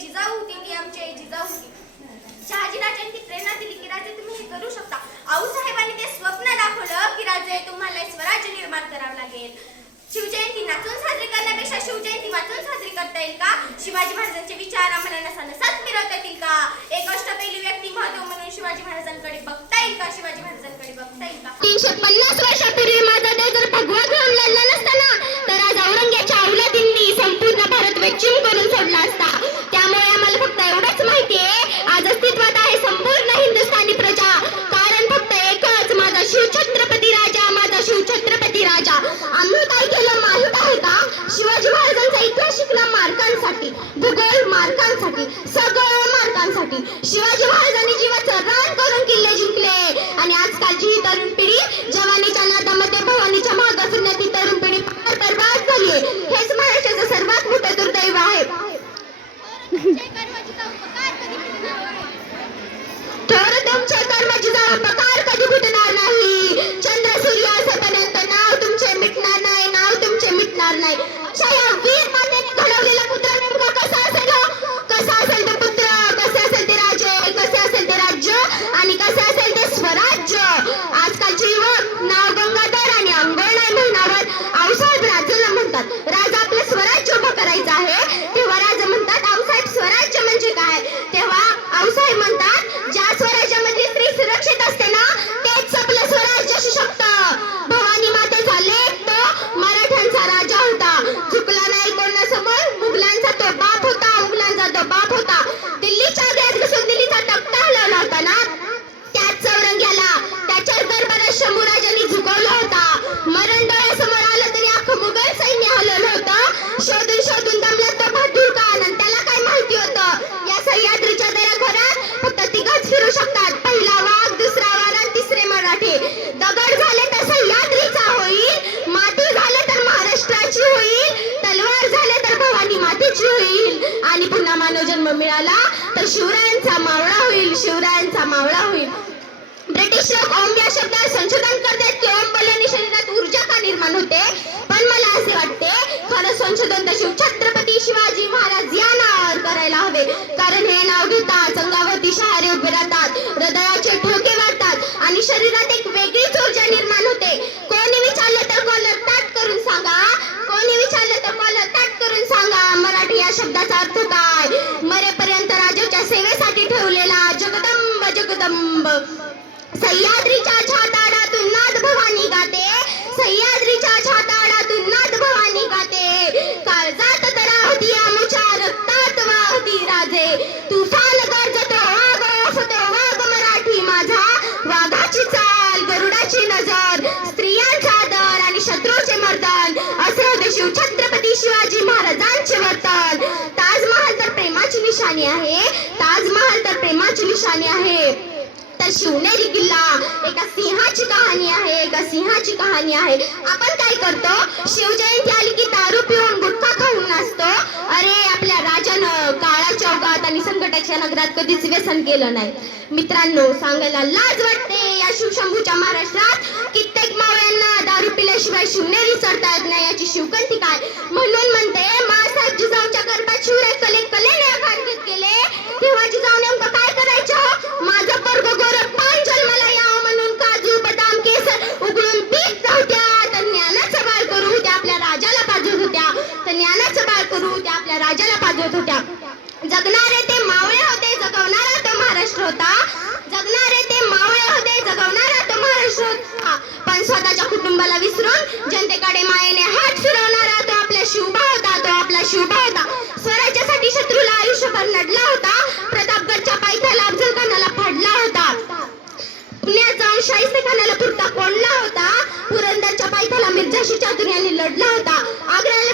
जिजाऊ होती, ती आमची आई जिजाऊ होती. शहाजीराजांनी प्रेरणा दिली की राजे तुम्ही हे करू शकता. आऊसाहेबांनी ते स्वप्न दाखवलं की राजे तुम्हाला स्वराज्य निर्माण करावं लागेल. शिवजयंती नाचून साजरी करण्यापेक्षा शिवजयंती वाचून साजरी करता येईल का? शिवाजी महाराजांचे विचार आम्हाला नसानसात मिरवता येतील का? एक अष्टपैलू व्यक्ती महत्व म्हणून शिवाजी महाराजांकडे बघता येईल का? शिवाजी महाराजांकडे बघता येईल का? 350 वर्षापूर्वी माझा देव जर भगवा घेऊन लढला नसताना तर आज औरंगजेबाच्या औलादींनी संपूर्ण भारत वेचून करून सोडला असता. त्यामुळे आम्हाला फक्त एवढंच माहितीये, आज अस्तित्वात आहे संपूर्ण हिंदुस्थानी प्रजा. कारण फक्त एकच, माझा शिवछत्रपती राजा, माझा शिवछत्रपती राजा. आम्ही काय केलं माहित आहे का? शिवाजी महाराजांचा इतिहास शिकला मार्कांसाठी, भूगोल मार्कांसाठी, सगळं मार्कांसाठी. शिवाजी महाराजांनी जीवाचं रान करून किल्ले जिंकले आणि आजकालची ही तरुण पिढी जवानीच्या नादामध्ये भवानीच्या मागे फिरण्यात ही तरुण पिढी बर्बाद झाली. हेच महाराष्ट्राचं सर्वात मोठं दुर्दैव आहे. थोर तुमचे कर्माची उपकार कधी भेटणार नाही. चंद्र सूर्य असेपर्यंत नाव तुमचे मिटणार नाही, नाव तुमचे मिटणार नाही. अशा या वीर मातेने घडवलेला पुत्र नेमका कसा असेल? कसा असेल तो पुत्र, कसे असेल ते राजे, कसे असेल ते राज्य आणि कसे असेल ते स्वराज्य. आजकालचे युवक नाव गंगाधर आणि अंघोळ नाही म्हणण्यावर आऊसाहेब राजाला म्हणतात. राजा आपलं स्वराज्य उभं करायचं आहे तेव्हा राजा म्हणतात आऊसाहेब स्वराज्य म्हणजे काय? तेव्हा आऊसाहेब म्हणतात ज्या स्वराज्यामध्ये स्त्री सुरक्षित असते ना तेच आपलं स्वराज्य असू शकतं. भवानी माता झाले तो मराठ्यांचा राजा होता, चुकला नाही कोणासमोर. मुघलांचा तो बाप होता, मुघलांचा तो बाप होता. दिल्लीच्या आग्र्यात घुसून दिल्लीचा तख्ता हलवला होता ना, त्याच चौरंग्याला त्याच्याच दरबारात शंभूराजांनी झुकवलं होता. मरण डोळ्यासमोर आलं तरी अख्खं मुघल सैन्य हलवलं होतं. शोधून शोधून दमला तो बहादूर खान. आणि त्याला काय माहिती होतं? या सह्याद्रीच्या दऱ्याखोऱ्यात फक्त तिघच फिरू शकतात, पहिला वाघ, दुसरा वाघ आणि तिसरे मराठे. दगड झाले तर सह्याद्रीचा होईल, माती झाले तर महाराष्ट्राची होईल, तलवार झाले तर भवानी मातेची होईल आणि पुन्हा मानव जन्म मिळाला तर शिवरायांचा मावळा होईल, शिवरायांचा मावळा होईल. ब्रिटिश लोक ओम या शब्दावर संशोधन करतात की ओम बोलल्याने शरीरात ऊर्जा का निर्माण होते. पण मला असे वाटते खरं संशोधन तर शिवछत्रपती शिवाजी महाराज या नावावर करायला हवे. कारण हे नाव घेतात अंगावरती शहारे उभे राहतात, हृदयाचे ठोके वाढतात आणि शरीरात एक वेगळीच ऊर्जा निर्माण होते. कोणी विचारलं तर कॉलर ताट करून सांगा, कोणी विचारलं तर कॉलर ताट करून सांगा मराठी या शब्दाचा अर्थ काय? मरेपर्यंत राजाच्या सेवेसाठी ठेवलेला जगदंब जगदंब. सह्याद्रीच्या छाताडातून नाद भवानी गाते, सह्याद्रीच्या छाताडातून नाद भवानी गाते. काळजात तरा होती आमच्या रक्तात वाहती राजे. तुफान गर्जतो वाघ ओफतो वाघ मराठी माझा, वाघाची चाल गरुडाची नजर, स्त्रियांचा आदर आणि शत्रूचे मर्दन, असे होते शिवछत्रपती शिवाजी महाराजांचे वर्तन. ताजमहाल तर प्रेमाची निशाणी आहे, ताजमहाल तर प्रेमाची निशाणी आहे. तर शिवनेरी किल्ला एका सिंहाची कहाणी आहे, एका सिंहाची कहाणी आहे. आपण काय करतो? शिवजयंती आली की दारू पिऊन गुटखा खाऊन नाचतो. अरे आपल्या राजानं काळा चौकात आणि संकटाच्या नगरात कधीच व्यसन केलं नाही. मित्रांनो सांगायला लाज वाटते, या शिवशंभूच्या महाराष्ट्रात कित्येक मावळ्यांना दारू पिल्याशिवाय शिवनेरी चढता येत नाही. याची शिवकंठी काय? म्हणून म्हणते मासाहेब जिजाऊच्या गर्भात शिवराय कलेने आकार घेत गेले तेव्हा जिजाऊ नेमकं काय करायचं? माझं पोरग गोरखपान जन्माला यावं म्हणून काजू बदाम केसर उघडून पीत होत्या. तर ज्ञानाचं बाळ करू त्या आपल्या राजाला पाजवत होत्या, तर ज्ञानाचं बाळ करू त्या आपल्या राजाला पाजवत होत्या. जगणारे ते मावळे होते, जगवणारा तो महाराष्ट्र होता. जगणारे ते मावळे होते, जगवणारा तो महाराष्ट्र होता. पण स्वतःच्या कुटुंबाला विसरून जनतेकडे मायेने हात फिरवणारा तो आपला शिवबा होता, तो आपला शिवबा होता. स्वराज्यासाठी शत्रूला आयुष्यभर लढला होता. प्रतापगडच्या पायथ्याला अफजल खानाला फाडला होता. पुण्यात जाऊन शाहिस्ते खानाला पुरता कोंडला होता. पुरंदरच्या पायथ्याला मिर्झा शिरचातुर यांनी लढला होता. आग्र्याला